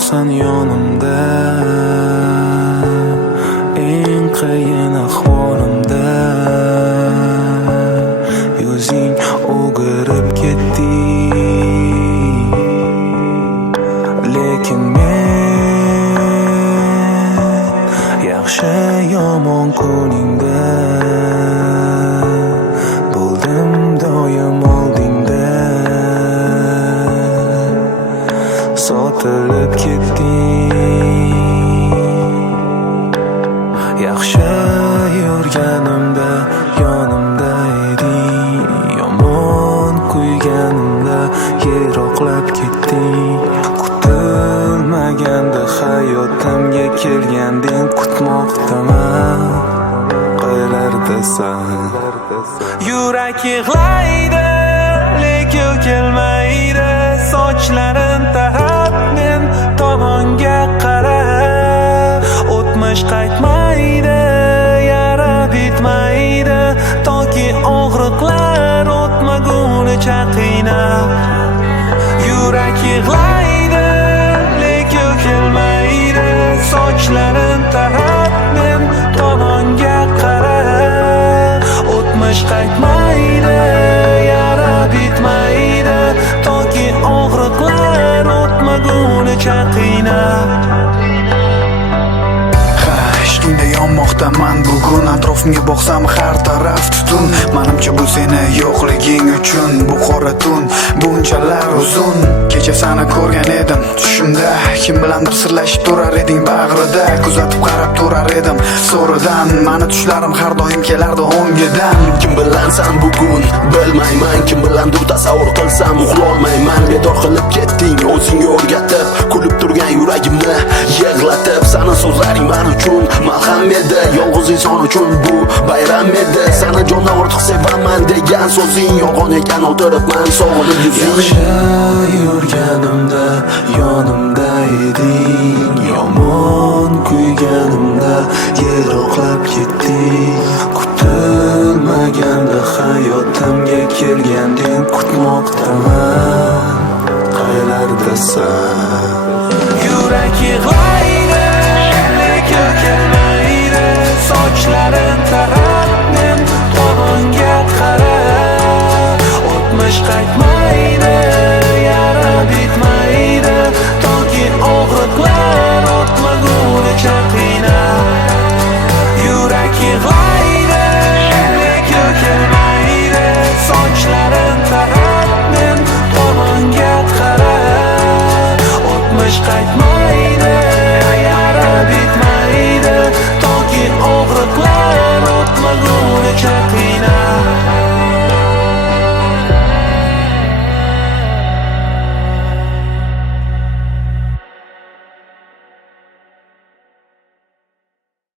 yo'qsan yonimda, eng qiyin ahvolimda yuzing o'girib ketdi. Lekin men yaxshi yomon kuningda bo'ldim doim oldingda. Sotilib ketding, yaxshi yurganimda yonimda eding, yomon kuyganimda yiroqlab ketding. Kutilmaganda hayotimga kelganding, kutmoqdaman qaylardasan. Yurak yig'laydi lekin kelmaydi, sochlarin tarab men tomonga qara. O'tmish qaytmaydi, yara bitmaydi, toki og'riqlar o'tmagunicha qiynab. Yurak yig'laydi lekin kelmaydi, sochlarin tarab men tomonga qara. O'tmish qaytmaydi, yara bitmaydi, toki og'riqlar o'tmagunicha qiynab. Ishqingda yonmoqdaman bugun, atrofimga boqsam har taraf tutun. Menimcha bu seni yo'qliging uchun, bu qora tun bunchalar uzun. Kecha seni ko'rgan edim tushimda, kim bilandir sirlashib turar eding bag'rida. Kuzatib qarab turar edim so'ridan, meni tushlarim har doim kelardi o'ngidan. Kim bilansan bugun bilmayman, kim bilandir tasavvur qilsam uxlolmayman. Bedor qilib ketding o'zingga o'rgatib, kulib turgan yuragimni yig'latib. Sani so'zlaring men uchun malham edi, yolg'iz inson uchun bu bayram edi. Seni jondan ortiq sevaman degan so'zing yolg'on ekan, o'tiribman sog'inib yuzing. Yaxshi yurganimda yonimda eding, yomon kuyganimda yiroqlab ketding. Kutilmaganda hayotimga kelganding, kutmoqdaman qaylardasan. Yurak yig'laydi lekin kelmaydi, sochlarin tarab men tomonga qara. O'tmish qaytmaydi, yara bitmaydi, toki og'riqlar o'tmagunicha qiynab. Yurak yig'laydi lekin kelmaydi, sochlarin tarab men tomonga qara. O'tmish qaytmaydi.